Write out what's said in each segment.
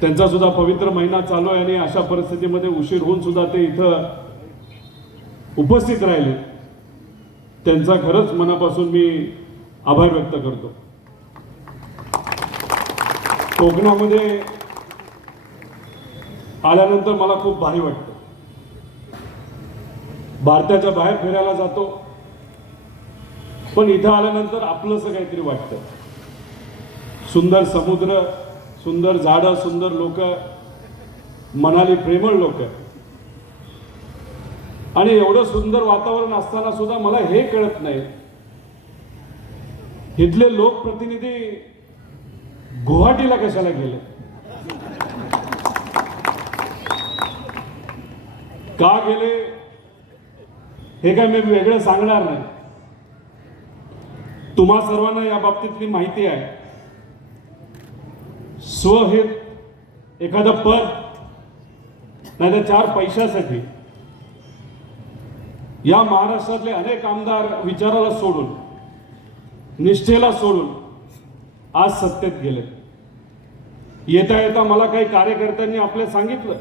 त्यांचा सुद्धा पवित्र महिना चालू आहे आणि अशा परिस्थितीमध्ये उशीर होऊन सुद्धा ते इथं उपस्थित राहिले, त्यांचा खरंच मनापासून मी आभार व्यक्त करतो. कोकणामध्ये आल्यानंतर मला खूप भारी वाटतं. भारताच्या बाहेर फिरायला जातो, पण इथं आल्यानंतर आपलंसं काहीतरी वाटतं. सुंदर समुद्र, सुंदर झाडं, सुंदर लोक, मनाली प्रेमळ लोक, आणि एवढं सुंदर वातावरण असताना सुद्धा मला हे कळत नाही, इथले लोकप्रतिनिधी गुवाहाटीला कशाला गेले, का गेले हे काय मी वेगळं सांगणार नाही. तुम्हा सर्वांना या बाबतीतली माहिती आहे. स्वहित, एखादं पद, नाही तर 4 पैशासाठी या महाराष्ट्रातले अनेक आमदार विचाराला सोडून, निष्ठेला सोडून आज सत्तेत गेले. येता येता मला काही कार्यकर्त्यांनी आपले सांगितलं,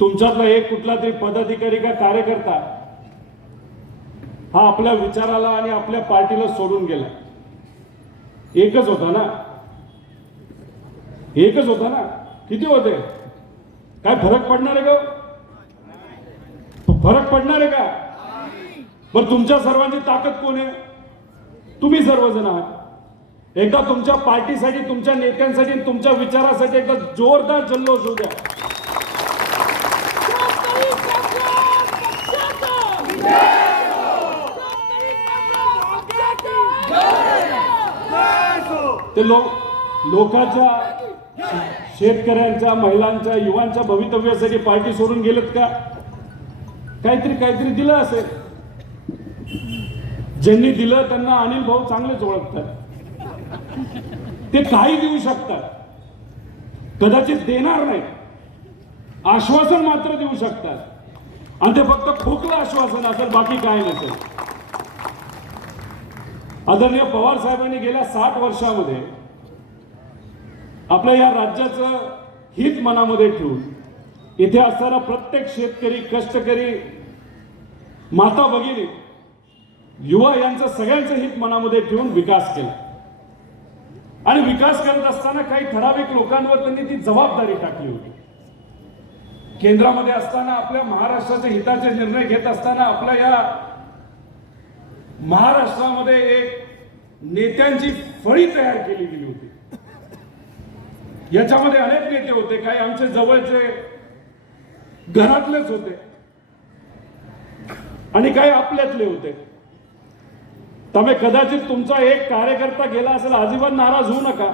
तुमच्यातला एक कुठला तरी पदाधिकारी का कार्यकर्ता हा आपल्या विचाराला आणि आपल्या पार्टीला सोडून गेला. एकच होता ना, एकच होता ना, किती होते? काय फरक पडणार आहे का? फरक पडणार आहे का? पण तुमच्या सर्वांची ताकद कोण आहे? तुम्ही सर्वजण आहात. एकदा तुमच्या पार्टीसाठी, तुमच्या नेत्यांसाठी, तुमच्या विचारासाठी एकदा जोरदार जल्लोष होऊ द्या. ते लोकांच्या, शेतकऱ्यांच्या, महिलांच्या, युवांच्या भवितव्यासाठी पार्टी सोडून गेलेत का? काहीतरी दिलं असेल. ज्यांनी दिलं त्यांना अनिल भाऊ चांगलेच ओळखतात. ते काही देऊ शकतात, कदाचित देणार नाही, आश्वासन मात्र देऊ शकतात, आणि ते फक्त खोकलं आश्वासन असेल, बाकी काय नसेल. आदरणीय पवार साहेबांनी गेल्या 60 वर्षामध्ये आपल्या या राज्याचं हित मनामध्ये ठेवून इथे असताना प्रत्येक शेतकरी, कष्टकरी, माता भगिनी, युवा यांचं सगळ्यांचं हित मनामध्ये ठेवून विकास केला. आणि विकास करत असताना काही ठराविक लोकांवर त्यांनी ती जबाबदारी टाकली होती. केंद्रामध्ये असताना, आपल्या महाराष्ट्राच्या हिताचे निर्णय घेत असताना आपल्या या महाराष्ट्रामध्ये एक नेत्यांची फळी तयार केली गेली होती. याच्यामध्ये अनेक नेते होते, काही आमचे जवळचे घरातलेच होते आणि काही आपल्यातले होते. त्यामुळे कदाचित तुमचा एक कार्यकर्ता गेला असेल, अजिबात नाराज होऊ नका.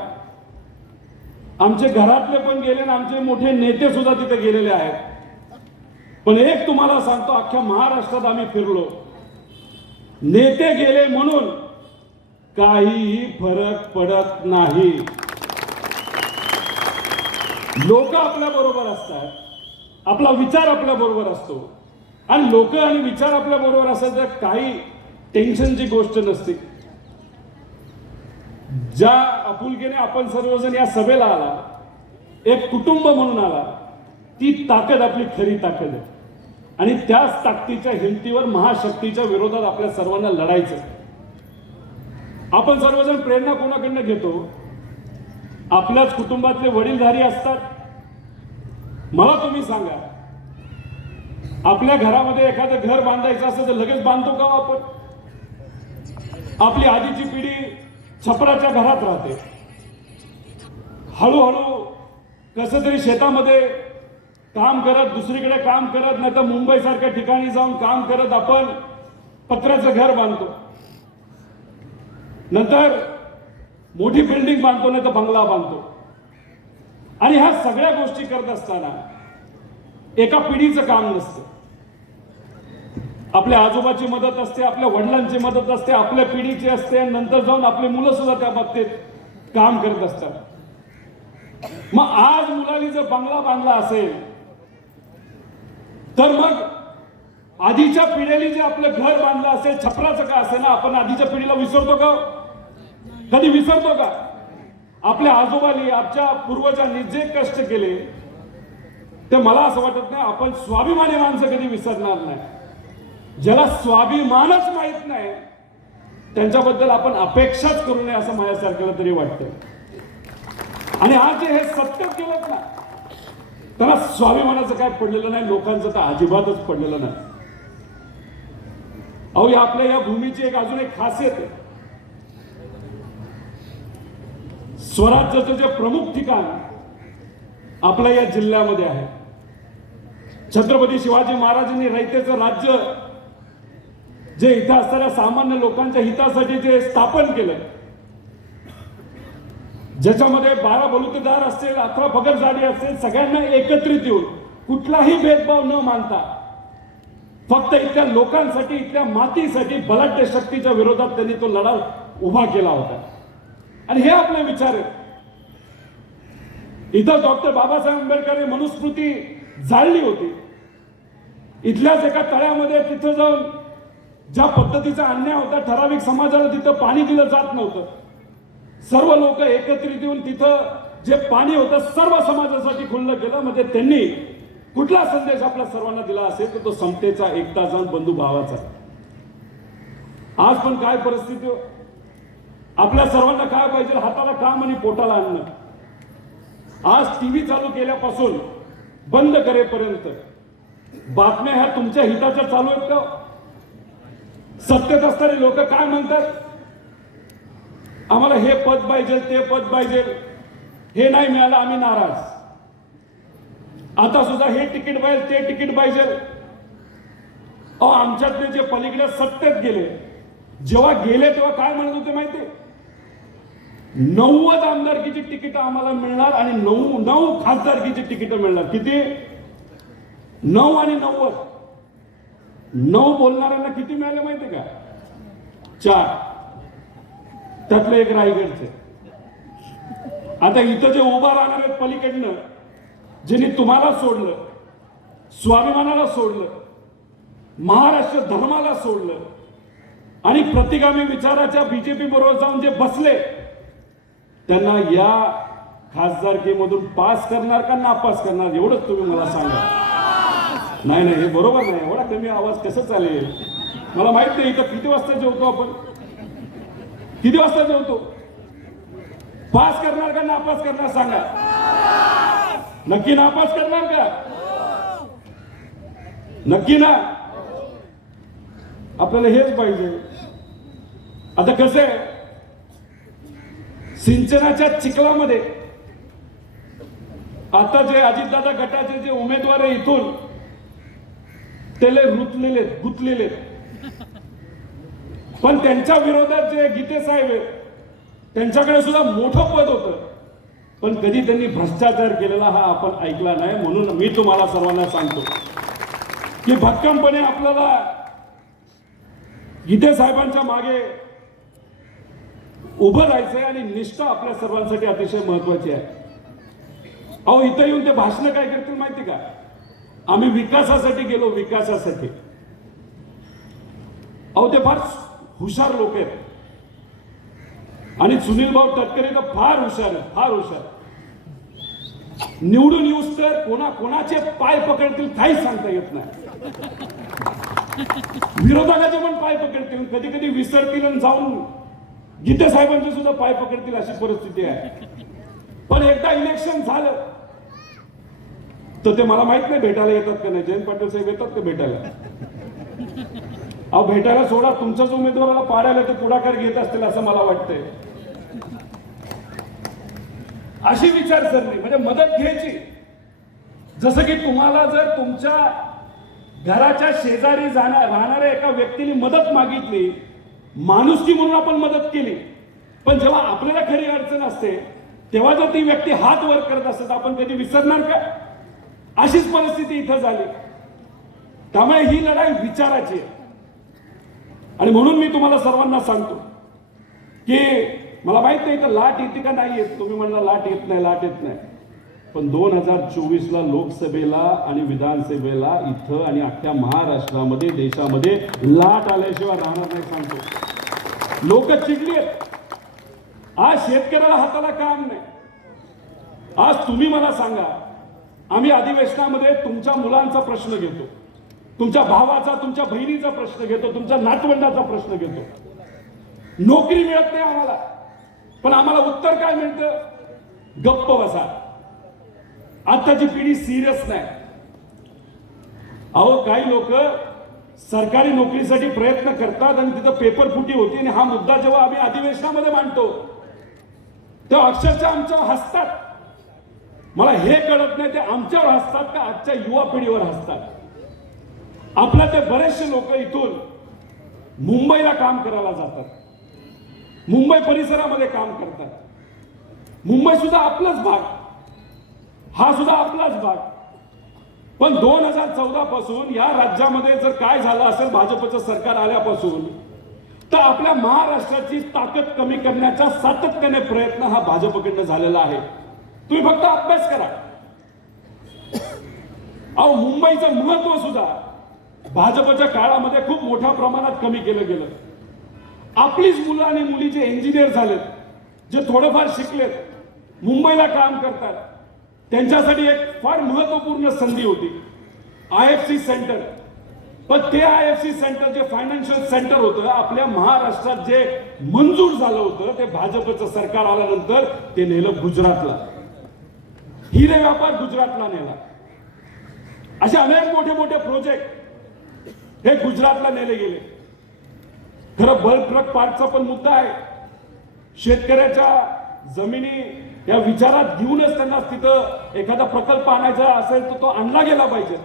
आमचे घरातले पण गेले आणि आमचे मोठे नेते सुद्धा तिथे गेलेले आहेत. पण एक तुम्हाला सांगतो, अख्ख्या महाराष्ट्रात आम्ही फिरलो, नेते गेले म्हणून काहीही फरक पडत नाही. लोक आपल्या बरोबर असतात, आपला विचार आपल्या बरोबर असतो, आणि लोक आणि विचार आपल्या बरोबर असतात तर काही टेन्शनची गोष्ट नसते. ज्या आपुलकीने आपण सर्वजण या सभेला आला, एक कुटुंब म्हणून आला, ती ताकद आपली खरी ताकद आहे. आणि त्याच ताकदीच्या हिमतीवर महाशक्तीच्या विरोधात आपल्या सर्वांना लढायचं. आपण सर्वजण प्रेरणा कोणाकडनं घेतो? आपल्याच कुटुंबातले वडीलधारी असतात. मला तुम्ही सांगा, आपल्या घरामध्ये एखादं घर बांधायचं असेल तर लगेच बांधतो का आपण? आपली आधीची पिढी छपराच्या घरात राहते, हळूहळू कसं तरी शेतामध्ये काम करत, दुसरीकडे काम करत, नाही तर मुंबई सारख्या ठिकाणी जाऊन काम करत आपण पत्र्याचं घर बांधतो, नंतर मोठी बिल्डिंग बांधतो, नाही तर बंगला बांधतो. आणि ह्या सगळ्या गोष्टी करत असताना एका पिढीचं काम नसतं. आपल्या आजोबाची मदत असते, आपल्या वडिलांची मदत असते, आपल्या पिढीची असते, आणि नंतर जाऊन आपले मुलं सुद्धा त्या बाबतीत काम करत असतात. मग आज मुलांनी जर बंगला बांधला असेल तर मग आधीच्या पिढीने जे आपलं घर बांधलं असेल, छपराचं का असेल ना, आपण आधीच्या पिढीला विसरतो का? कधी विसरतो का? आपल्या आजोबांनी आपल्या पूर्वजांनी जे कष्ट केले ते मला असं वाटत नाही आपण स्वाभिमानी माणसं कधी विसरणार नाही. ज्याला स्वाभिमानच माहित नाही त्यांच्याबद्दल आपण अपेक्षाच करू नये असं माझ्यासारख्याला तरी वाटतं. आणि आज जे हे सत्य केलं ना त्यांना स्वाभिमानाचं काय पडलेलं नाही, लोकांचं तर अजिबातच पडलेलं नाही. अहो या आपल्या या भूमीची एक अजून एक खासियत आहे. स्वराज्याचं जे प्रमुख ठिकाण आपल्या या जिल्ह्यामध्ये आहे. छत्रपती शिवाजी महाराजांनी रयतेचं राज्य जे इथं असणाऱ्या सामान्य लोकांच्या हितासाठी जे स्थापन केलं, ज्याच्यामध्ये 12 बलुतेदार असतील, 18 पगडजाडी असतील, सगळ्यांना एकत्रित येऊन कुठलाही भेदभाव न मानता फक्त इथल्या लोकांसाठी, इथल्या मातीसाठी, बलाढ्य शक्तीच्या विरोधात त्यांनी तो लढा उभा केला होता. आणि हे आपले विचार आहेत. इथं डॉक्टर बाबासाहेब आंबेडकरांनी मनुस्मृती जाळली होती. इथल्याच एका तळ्यामध्ये तिथं जाऊन ज्या पद्धतीचा अन्याय होता, ठराविक समाजाला तिथं पाणी दिलं जात नव्हतं. सर्व लोक एकत्रित येऊन तिथं जे पाणी होतं सर्व समाजासाठी खुल्लं केलं. म्हणजे त्यांनी कुठला संदेश आपल्या सर्वांना दिला असेल तर तो समतेचा, एकताचा, बंधुभावाचा. आज पण काय परिस्थिती, आपल्या सर्वांना काय पाहिजे, हाताला काम आणि पोटाला अन्न. आज टीव्ही चालू केल्यापासून बंद करेपर्यंत बातम्या ह्या तुमच्या हिताच्या चालू आहेत का? सत्तेत असणारे लोक काय म्हणतात, आम्हाला हे पद पाहिजे, ते पद पाहिजे, हे नाही मिळालं आम्ही नाराज. आता सुद्धा हे तिकीट पाहिजे, ते तिकीट पाहिजे. अहो आमच्यातले जे पलीकडे सत्तेत गेले, जेव्हा गेले तेव्हा काय म्हणत होते माहिती, 90 आमदारकीची तिकीट आम्हाला मिळणार आणि 9 खासदारकीची तिकीट मिळणार. किती? 9 आणि 90. 9 बोलणाऱ्यांना किती मिळाले माहिती का? 4. त्यातले एक रायगडचे. आता इथं जे उभा राहणार आहेत पलीकडनं, ज्यांनी तुम्हाला सोडलं, स्वाभिमानाला सोडलं, महाराष्ट्र धर्माला सोडलं आणि प्रतिगामी विचाराच्या बीजेपी बरोबर जाऊन जे बसले, त्यांना या खासदारकीमधून पास करणार का नापास करणार एवढंच तुम्ही मला सांगा. नाही नाही, हे बरोबर नाही. एवढा कमी आवाज कसं चालेल? मला माहित नाही इथं किती वाजता जेवतो आपण, किती वाजता जेवतो. पास करणार का नापास करणार सांगा. नक्की नापास करणार का? नक्की ना? आपल्याला हेच पाहिजे. आता कसं आहे, सिंचनाच्या चिखलामध्ये आता जे अजितदादा गटाचे जे उमेदवार आहे इथून त्याला रुतलेले गुंतलेले, पण त्यांच्या विरोधात जे गीते साहेब आहेत त्यांच्याकडे सुद्धा मोठं पद होतं, पण कधी त्यांनी भ्रष्टाचार केलेला हा आपण ऐकला नाही. म्हणून मी तुम्हाला सर्वांना सांगतो की भक्कमपणे आपल्याला गीते साहेबांच्या मागे उभं राहायचंय आणि निष्ठा आपल्या सर्वांसाठी अतिशय महत्वाची आहे. अहो इथं येऊन ते भाषण काय करतील माहिती का? आम्ही विकासासाठी गेलो, विकासासाठी. अहो ते फार हुशार लोक आहेत आणि सुनील भाऊ तटकरे तर फार हुशार आहेत, फार हुशार. निवडून येऊस तर कोणाचे पाय पकडतील काही सांगता येत नाही. विरोधकाचे पण पाय पकडतील, कधी कधी विसरतील आणि जाऊन गीते साहेबांचे सुद्धा पाय पकडतील अशी परिस्थिती आहे. पण एकदा इलेक्शन झालं तर ते मला माहित नाही भेटायला येतात का नाही. जयंत पाटील साहेब येतात का भेटायला? अहो भेटायला सोडा, तुमच्याच उमेदवाराला पाडायला ते पुढाकार घेत असतील असं मला वाटतंय. अशी विचारसरणी म्हणजे मदत घ्यायची. जसं की तुम्हाला जर तुमच्या घराच्या शेजारी राहणाऱ्या एका व्यक्तीने मदत मागितली, माणुसकी म्हणून आपण मदत केली, पण जेव्हा आपल्याला खरी अडचण असते तेव्हा जर ती व्यक्ती हात वर करत असते तर आपण कधी विसरणार का? अशीच परिस्थिती इथं झाली. त्यामुळे ही लढाई विचाराची आहे. आणि म्हणून मी तुम्हाला सर्वांना सांगतो की मला माहित नाही तर लाट येते का नाही येत. तुम्ही म्हणला लाट येत नाही, लाट येत नाही, पण 2024ला लोकसभेला आणि विधानसभेला इथं आणि अख्ख्या महाराष्ट्रामध्ये, देशामध्ये लाट आल्याशिवाय राहणार नाही सांगतो. लोक चिडली आहेत. आज शेतकऱ्याला हाताला काम नाही. आज तुम्ही मला सांगा, आम्ही अधिवेशनामध्ये तुमच्या मुलांचा प्रश्न घेतो, तुमच्या भावाचा, तुमच्या बहिणीचा प्रश्न घेतो, तुमच्या नातवंडाचा प्रश्न घेतो. नोकरी मिळत नाही आम्हाला, पण आम्हाला उत्तर काय मिळतं? गप्प बसा. आताची पिढी सिरियस नाही. अहो, काही लोक सरकारी नोकरीसाठी प्रयत्न करतात आणि तिथं पेपर फुटी होती, आणि हा मुद्दा जेव्हा आम्ही अधिवेशनामध्ये मांडतो तेव्हा अक्षरशः आमच्यावर हसतात. मला हे कळत नाही, ते आमच्यावर हसतात का आजच्या युवा पिढीवर हसतात? आपल्या ते बरेचसे लोक इथून मुंबईला काम करायला जातात, मुंबई परिसरामध्ये काम करतात. मुंबई सुद्धा आपलाच भाग, हा सुद्धा आपलाच भाग. पण 2014 पासून या राज्यामध्ये जर काय झालं असेल भाजपचं सरकार आल्यापासून, तर आपल्या महाराष्ट्राची ताकद कमी करण्याचा सातत्याने प्रयत्न हा भाजपकडनं झालेला आहे. तुम्ही फक्त अभ्यास करा. अहो, मुंबईचं महत्व सुद्धा भाजपच्या काळामध्ये खूप मोठ्या प्रमाणात कमी केलं गेलं. आपलीच मुलं आणि मुली जे इंजिनियर झालेत, जे थोडंफार शिकलेत, मुंबईला काम करतात, त्यांच्यासाठी एक फार महत्वपूर्ण संधी होती IFC सेंटर. पण ते IFC सेंटर जे फायनान्शियल सेंटर होतं आपल्या महाराष्ट्रात, जे मंजूर झालं होतं, ते भाजपचं सरकार आल्यानंतर ते नेलं गुजरातला. हिरे व्यापार गुजरातला नेला. असे अनेक मोठे मोठे प्रोजेक्ट हे गुजरातला नेले गेले. खरं बल्क ट्रक पार्कचा पण मुद्दा आहे. शेतकऱ्याच्या जमिनी या विचारात घेऊनच त्यांना तिथं एखादा प्रकल्प आणायचा असेल तर तो आणला गेला पाहिजे.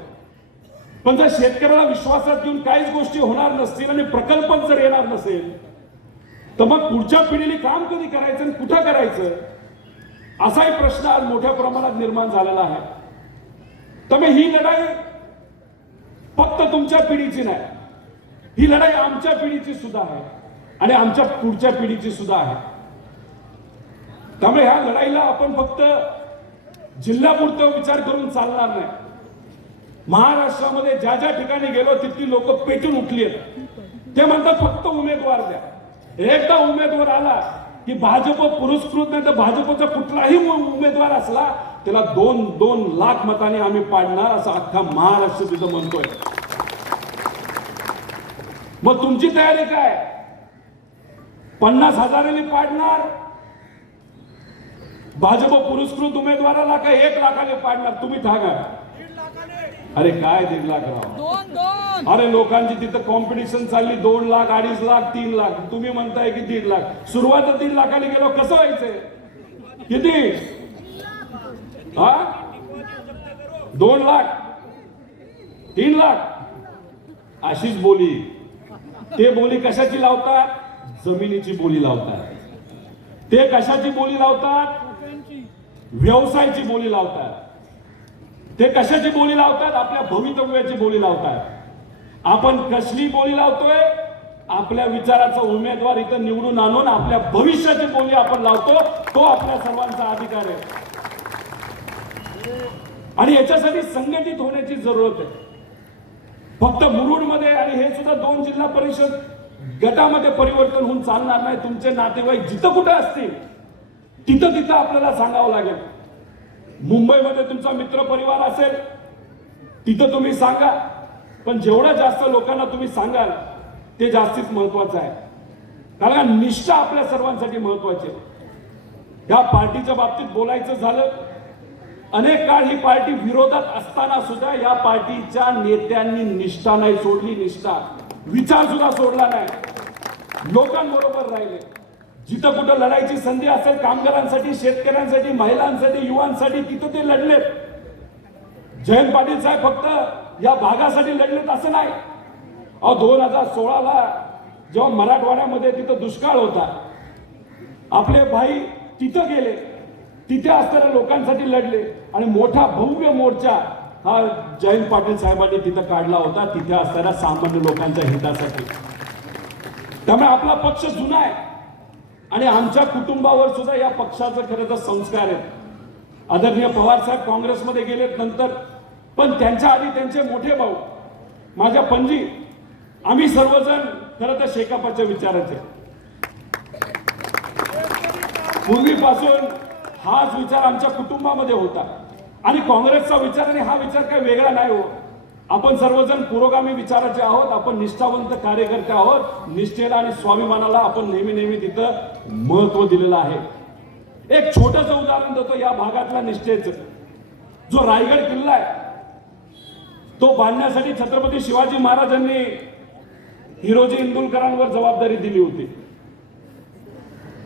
पण जर शेतकऱ्याला विश्वासात घेऊन काहीच गोष्टी होणार नसतील आणि प्रकल्पच जर येणार नसेल, तर मग पुढच्या पिढीने काम कधी करायचं आणि कुठं करायचं, असाही प्रश्न आज मोठ्या प्रमाणात निर्माण झालेला आहे. त्यामुळे ही लढाई फक्त तुमच्या पिढीची नाही, ही लढाई आमच्या पिढीची सुद्धा आहे आणि आमच्या पुढच्या पिढीची सुद्धा आहे. त्यामुळे ह्या लढाईला आपण फक्त जिल्ह्यापुरतं विचार करून चालणार नाही. महाराष्ट्रामध्ये ज्या ज्या ठिकाणी गेलो तिथली लोक पेटून उठली आहेत. ते म्हणतात फक्त उमेदवार द्या. एकदा उमेदवार आला की भाजप पुरस्कृत नाही तर भाजपचा कुठलाही उमेदवार असला त्याला 2-2 लाख मतांनी आम्ही पाडणार, असं अख्खा महाराष्ट्र तिथं म्हणतोय. मग तुमची तयारी काय? 50,000नी पाडणार भाजप पुरस्कृत उमेदवाराला, का 1 लाखाने पाडणार? तुम्ही सांगा. अरे काय 1.5 लाख राव? अरे लोकांची तिथं कॉम्पिटिशन चालली, 2 लाख, 2.5 लाख, 3 लाख. तुम्ही म्हणताय की 1.5 लाख. सुरुवात 3 लाखाने गेलो, कसं व्हायचंय? किती? हा, 2 लाख, 3 लाख, अशीच बोली. ते बोली कशाची लावतात? जमिनीची बोली लावतात. ते कशाची बोली लावतात? व्यवसायाची बोली लावतात. ते कशाची बोली लावतात? आपल्या भवितव्याची बोली लावतात. आपण कसली बोली लावतोय? आपल्या विचाराचा उमेदवार इथं निवडून आणून आपल्या भविष्याची बोली आपण लावतो. तो आपल्या सर्वांचा अधिकार आहे आणि याच्यासाठी संघटित होण्याची जरूरत आहे. फक्त मुरुडमध्ये आणि हे सुद्धा 2 जिल्हा परिषद गटामध्ये परिवर्तन होऊन चालणार नाही. तुमचे नातेवाईक जिथं कुठे असतील तिथं तिथं आपल्याला सांगावं लागेल. मुंबईमध्ये तुमचा मित्र परिवार असेल तिथं तुम्ही सांगा, पण जेवढ्या जास्त लोकांना तुम्ही सांगाल ते जास्तीच महत्वाचं आहे. कारण निष्ठा आपल्या सर्वांसाठी महत्वाची आहे. या पार्टीच्या बाबतीत बोलायचं झालं, अनेक काळ ही पार्टी विरोधात असताना सुद्धा या पार्टीच्या नेत्यांनी निष्ठा नाही सोडली. निष्ठा, विचार सुद्धा सोडला नाही. लोकांबरोबर राहिले. जिथं कुठं लढायची संधी असेल कामगारांसाठी, शेतकऱ्यांसाठी, महिलांसाठी, युवांसाठी, तिथं ते लढलेत. जयंत पाटील साहेब फक्त या भागासाठी लढलेत असं नाही. 2016ला जेव्हा मराठवाड्यामध्ये तिथं दुष्काळ होता, आपले भाई तिथं गेले, तिथे असणाऱ्या लोकांसाठी लढले आणि मोठा भव्य मोर्चा हा जयंत पाटील साहेबांनी तिथं काढला होता, तिथे असणाऱ्या सामान्य लोकांच्या हितासाठी. त्यामुळे आपला पक्ष जुना आहे आणि आमच्या कुटुंबावर सुद्धा या पक्षाचं खरं तर संस्कार आहेत. आदरणीय पवार साहेब काँग्रेसमध्ये गेलेत नंतर, पण त्यांच्या आधी त्यांचे मोठे भाऊ माझ्या पणजी, आम्ही सर्वजण खरं तर शेकापाच्या विचाराचे. पूर्वीपासून हाच विचार आमच्या कुटुंबामध्ये होता आणि काँग्रेसचा विचार आणि हा विचार काही वेगळा नाही हो. आपण सर्वजण पुरोगामी विचाराचे आहोत. आपण निष्ठावंत कार्यकर्ते आहोत. निष्ठेला आणि स्वाभिमानाला आपण नेहमी नेहमी तिथं महत्व दिलेलं आहे. एक छोटंसं उदाहरण देतो या भागातल्या निष्ठेचं. जो रायगड किल्ला आहे तो बांधण्यासाठी छत्रपती शिवाजी महाराजांनी हिरोजी इंदुलकरांवर जबाबदारी दिली होती.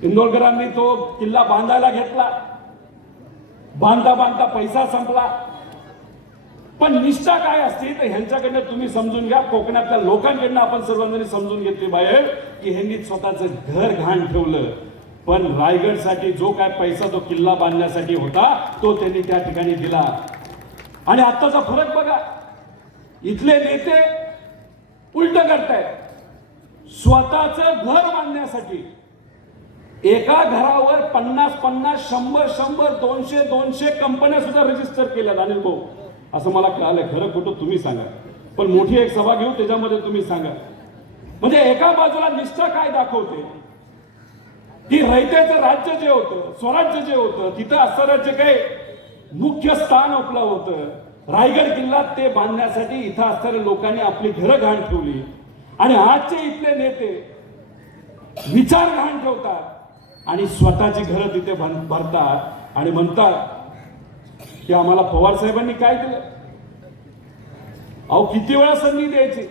इंदोरकरांनी तो किल्ला बांधायला घेतला. बांधता बांधता पैसा संपला. पण निष्ठा काय असते तर ह्यांच्याकडनं तुम्ही समजून घ्या. कोकणातल्या लोकांकडनं आपण सर्वांनी समजून घेतली बाहेर की ह्यांनी स्वतःचं घर घाण ठेवलं. पण रायगडसाठी जो काय पैसा तो किल्ला बांधण्यासाठी होता तो त्यांनी त्या ठिकाणी दिला. आणि आत्ताचा फरक बघा. इथले नेते उलट करतायत. स्वतःचं घर बांधण्यासाठी एका घरावर 50-50, 100-100, 200-200 कंपन्या सुद्धा रजिस्टर केल्या. अनिल भाऊ असं मला कळालं. खरं खोटं तुम्ही सांगा. पण मोठी एक सभा घेऊ त्याच्यामध्ये तुम्ही सांगा. म्हणजे एका बाजूला निष्ठा काय दाखवते की रयतेचं राज्य जे होतं, स्वराज्य जे होतं, तिथं असणारं जे काही मुख्य स्थान आपलं होतं रायगड किल्ला ते बांधण्यासाठी इथं असणाऱ्या लोकांनी आपली घरं घाण ठेवली. आणि आजचे इथले नेते विचार घाण ठेवतात आणि स्वतःची घरं तिथे भरतात आणि म्हणतात की आम्हाला पवार साहेबांनी काय दिलं. अहो किती वेळा संधी द्यायची.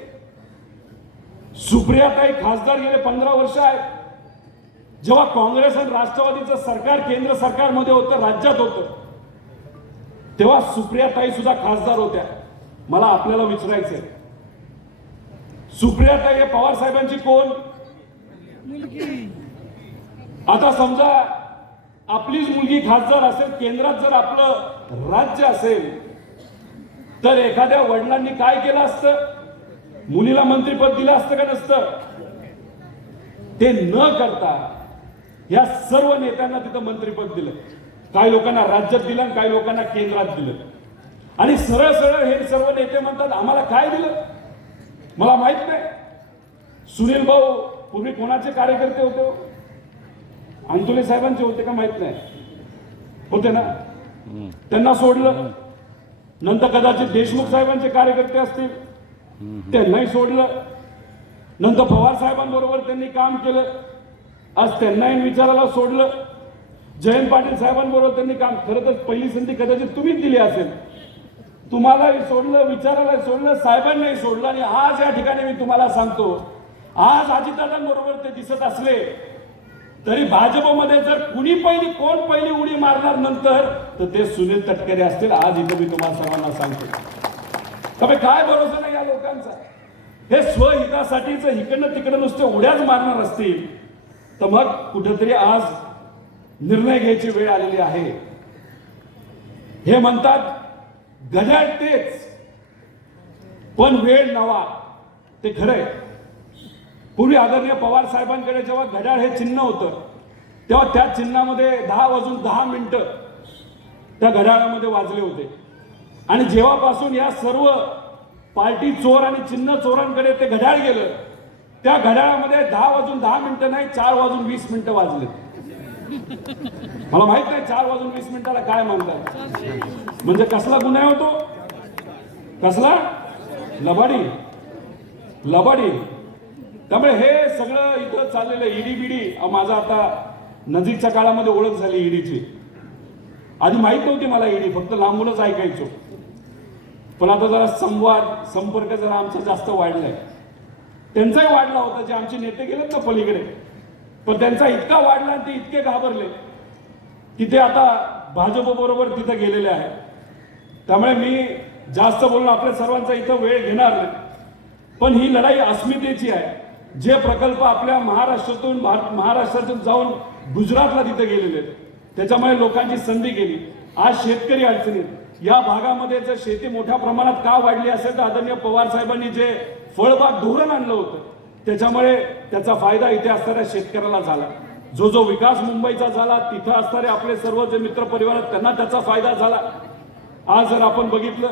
सुप्रियाताई खासदार गेले 15 वर्ष आहेत. जेव्हा काँग्रेस आणि राष्ट्रवादीचं सरकार केंद्र सरकारमध्ये होतं, राज्यात होतं, तेव्हा सुप्रियाताई सुद्धा खासदार होत्या. मला आपल्याला विचारायचंय सुप्रियाताई हे पवार साहेबांची कोण. आता समजा आपलीच मुलगी खासदार असेल, केंद्रात जर आपलं राज्य असेल तर एखाद्या वडिलांनी काय केलं असतं. मुलीला मंत्रिपद दिलं असतं का नसतं. ते न करता या सर्व नेत्यांना तिथं मंत्रिपद दिलं. काही लोकांना राज्यात दिलं, काही लोकांना केंद्रात दिलं. आणि सरळ सरळ हे सर्व नेते म्हणतात आम्हाला काय दिलं. मला माहित नाही. सुनील भाऊ पूर्वी कोणाचे कार्यकर्ते होते. अंतुले साहेबांचे होते का माहित नाही. होते ना. त्यांना सोडलं. नंतर कदाचित देशमुख साहेबांचे कार्यकर्ते असतील त्यांनाही सोडलं. नंतर पवार साहेबांबरोबर त्यांनी काम केलं. आज त्यांनाही विचारायला सोडलं. जयंत पाटील साहेबांबरोबर त्यांनी काम. खरं तर पहिली संधी कदाचित तुम्हीच दिली असेल. तुम्हालाही सोडलं, विचारायला सोडलं, साहेबांनाही सोडलं. आणि आज या ठिकाणी मी तुम्हाला सांगतो आज अजितदादांबरोबर ते दिसत असले तरी भाजपमध्ये जर कोण पहिली उडी मारणार नंतर तर ते सुनील तटकरे असतील. आज इथं मी तुम्हाला सर्वांना सांगतो. त्यामुळे काय भरोसा नाही या लोकांचा. हे स्वहितासाठीच इकडनं तिकडं नुसते उड्याच मारणार असतील तर मग कुठेतरी आज निर्णय घ्यायची वेळ आलेली आहे. हे म्हणतात घड्याळ तेच पण वेळ नवा. ते खरंय. पूर्वी आदरणीय पवार साहेबांकडे जेव्हा घड्याळ हे चिन्ह होतं तेव्हा त्या चिन्हामध्ये 10:10 त्या घड्याळामध्ये वाजले होते. आणि जेव्हापासून या सर्व पार्टी चोर आणि चिन्ह चोरांकडे ते घड्याळ गेलं त्या घड्याळामध्ये 10:10 नाही 4:20 वाजले. मला माहित नाही 4:20 काय म्हणतात. म्हणजे कसला गुन्हा होतो. कसला लबाडी. त्यामुळे हे सगळं इथं चाललेलं ईडी बिडी. माझा आता नजीकच्या काळामध्ये ओळख झाली ईडीची. आधी माहित नव्हती मला ईडी. फक्त लांबूनच ऐकायचो. पण आता जरा संपर्क जरा आमचा जास्त वाढलाय. त्यांचाही वाढला होता. जे आमचे नेते गेलेत ना पलीकडे पण त्यांचा इतका वाढला आणि ते इतके घाबरले की ते आता भाजप बरोबर तिथे गेलेले आहेत. त्यामुळे मी जास्त बोलून आपल्या सर्वांचा इथं वेळ घेणार नाही. पण ही लढाई अस्मितेची आहे. जे प्रकल्प आपल्या महाराष्ट्रातून जाऊन गुजरातला तिथे गेलेले आहेत त्याच्यामुळे लोकांची संधी गेली. आज शेतकरी अडचणीत. या भागामध्ये जर शेती मोठ्या प्रमाणात का वाढली असेल तर आदरणीय पवार साहेबांनी जे फळबाग धोरण आणलं होतं त्याच्यामुळे त्याचा फायदा इथे असणाऱ्या शेतकऱ्याला झाला. जो विकास मुंबईचा झाला तिथं असणारे आपले सर्व जे मित्र परिवार आहेत त्यांना त्याचा फायदा झाला. आज जर आपण बघितलं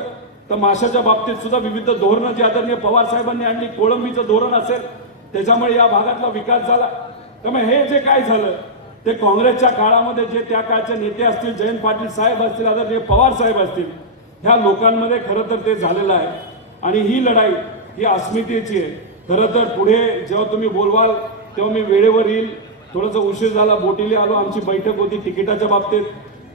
तर माशाच्या बाबतीत सुद्धा विविध धोरणं जी आदरणीय पवार साहेबांनी आणली. कोळंबीचं धोरण असेल त्याच्यामुळे या भागातला विकास झाला. त्यामुळे हे जे काय झालं ते काँग्रेसच्या काळामध्ये जे त्या काळचे नेते असतील, जयंत पाटील साहेब असतील, आदरणीय पवार साहेब असतील, ह्या लोकांमध्ये खरं तर ते झालेलं आहे. आणि ही लढाई ही अस्मितेची आहे. खरं तर पुढे जेव्हा तुम्ही बोलवाल तेव्हा मी वेळेवर येईल. थोडंसं उशीर झाला, बोटीले आलो, आमची बैठक होती तिकिटाच्या बाबतीत.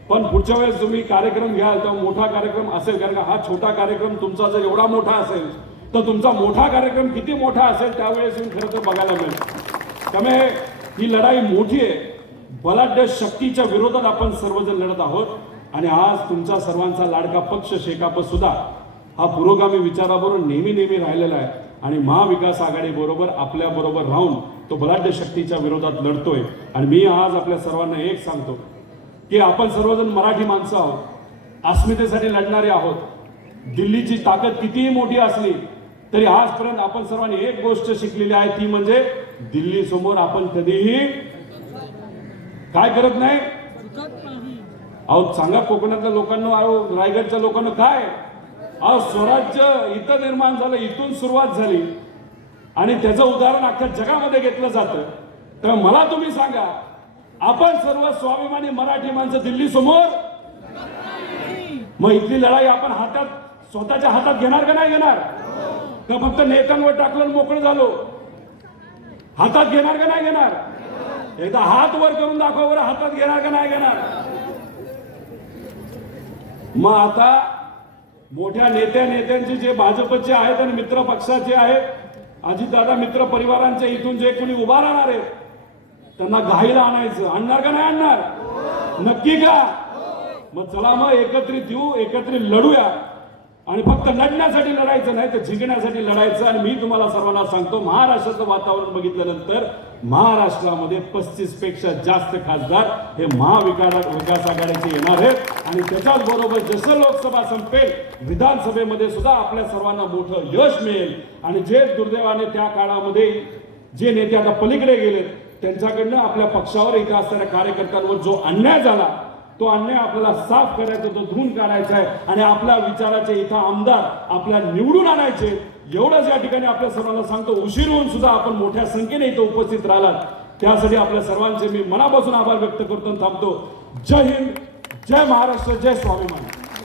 पण पुढच्या वेळेस तुम्ही कार्यक्रम घ्याल तेव्हा मोठा कार्यक्रम असेल, कारण का हा छोटा कार्यक्रम तुमचा जर एवढा मोठा असेल तर तुमचा मोठा कार्यक्रम किती मोठा असेल त्यावेळेस येऊन खरं तर बघायला मिळेल. त्यामुळे ही लढाई मोठी आहे. बलाढ्य शक्तीच्या विरोधात आपण सर्वजण लढत आहोत. आणि आज तुमचा सर्वांचा लाडका पक्ष शेकाप सुद्धा हा पुरोगामी विचाराबरोबर नेहमी राहिलेला आहे आणि महाविकास आघाडी बरोबर आपल्या बरोबर राहून तो बलाढ्य शक्तीच्या विरोधात लढतोय. आणि मी आज आपल्या सर्वांना एक सांगतो की आपण सर्वजण मराठी माणसं आहोत, अस्मितेसाठी लढणारे आहोत. दिल्लीची ताकद कितीही मोठी असली तरी आजपर्यंत आपण सर्वांनी एक गोष्ट शिकलेली आहे, ती म्हणजे दिल्ली समोर आपण कधीही काय करत नाही. अहो सांगा कोकणातल्या लोकांना, अहो रायगडच्या लोकांना काय, अहो स्वराज्य इथं निर्माण झालं, इथून सुरुवात झाली आणि त्याचं उदाहरण अख्ख्या जगामध्ये घेतलं जातं. तर मला तुम्ही सांगा, आपण सर्व स्वाभिमानी मराठी माणसं दिल्ली समोर, मग इथली लढाई आपण स्वतःच्या हातात घेणार का नाही घेणार? का फक्त नेत्यांवर टाकलं मोकळं झालो? हातात घेणार का नाही घेणार? एकदा हात वर करून दाखवा बरं, हातात घेणार का नाही घेणार? मग आता मोठ्या नेत्यांचे जे भाजपचे आहेत आणि मित्र पक्षाचे आहेत, अजितदादा मित्र परिवारांच्या इथून जे कोणी उभा राहणार आहेत त्यांना घाईला आणायचं. आणणार का नाही आणणार? नक्की का? मग चला मग एकत्रित येऊ, एकत्रित लढूया. आणि फक्त लढण्यासाठी लढायचं नाही तर जिंकण्यासाठी लढायचं. आणि मी तुम्हाला सर्वांना सांगतो, महाराष्ट्राचं वातावरण बघितल्यानंतर महाराष्ट्रामध्ये 35 पेक्षा जास्त खासदार हे महाविकास आघाडीचे येणार आहेत. आणि त्याच्याच बरोबर जसं लोकसभा संपेल विधानसभेमध्ये सुद्धा आपल्या सर्वांना मोठं यश मिळेल. आणि जे दुर्दैवाने त्या काळामध्ये जे नेते आता पलीकडे गेलेत त्यांच्याकडनं आपल्या पक्षावर इथं असणाऱ्या कार्यकर्त्यांवर जो अन्याय झाला तो अन्याय आपल्याला साफ करायचा, तो धुवून काढायचा आहे. आणि आपल्या विचाराचे इथं आमदार आपल्या निवडून आणायचे. एवढंच या ठिकाणी आपल्या सर्वांना सांगतो. उशीर होऊन सुद्धा आपण मोठ्या संख्येने इथं उपस्थित राहिलात त्यासाठी आपल्या सर्वांचे मी मनापासून आभार व्यक्त करतो आणि थांबतो. जय हिंद, जय महाराष्ट्र, जय स्वाभिमान.